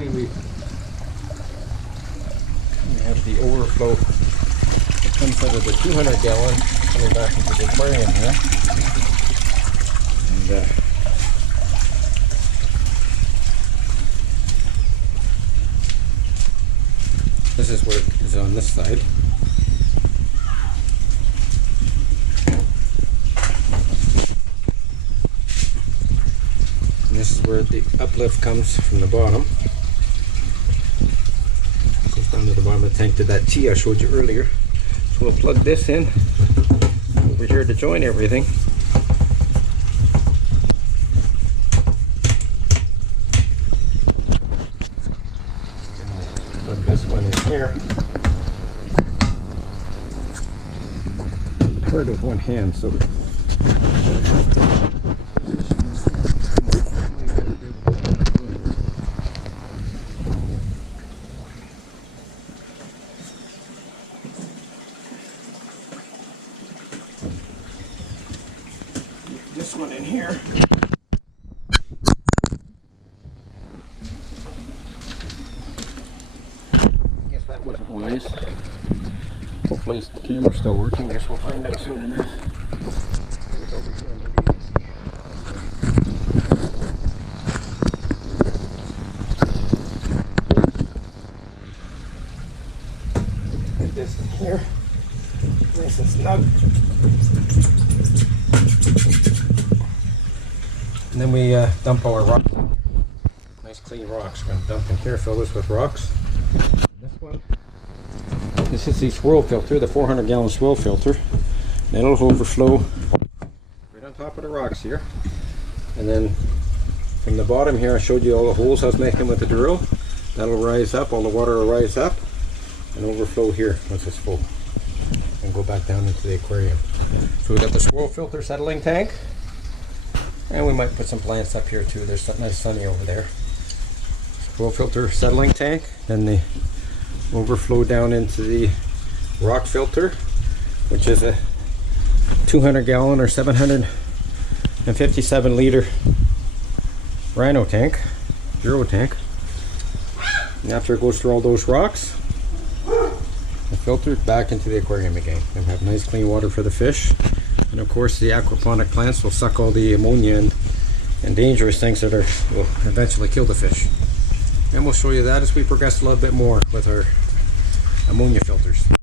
basically we have the overflow that comes out of the 200 gallon coming back into the aquarium here. And this is where it is on this side. And this is where the uplift comes from the bottom. Goes down to the bottom of the tank to that T I showed you earlier. So we'll plug this in over here to join everything. Plug this one in here. Hard with one hand, so this one in here. Guess that wasn't wise. Hopefully the camera's still working. Guess we'll find out soon enough. Get this in here. Nice and snug. And then we dump all our rocks. Nice clean rocks. We're going to dump in here, fill this with rocks. This one. This is the swirl filter, the 400 gallon swirl filter. That'll overflow right on top of the rocks here. And then from the bottom here, I showed you all the holes I was making with the drill. That'll rise up, all the water will rise up and overflow here once it's full. And go back down into the aquarium. So we got the swirl filter settling tank. And we might put some plants up here too. There's something nice sunny over there. Swirl filter settling tank. Then the overflow down into the rock filter, which is a 200 gallon or 757 liter rhino tank, zero tank. And after it goes through all those rocks, the filter back into the aquarium again and have nice clean water for the fish. And of course the aquaponic plants will suck all the ammonia and dangerous things that will eventually kill the fish. And we'll show you that as we progress a little bit more with our ammonia filters.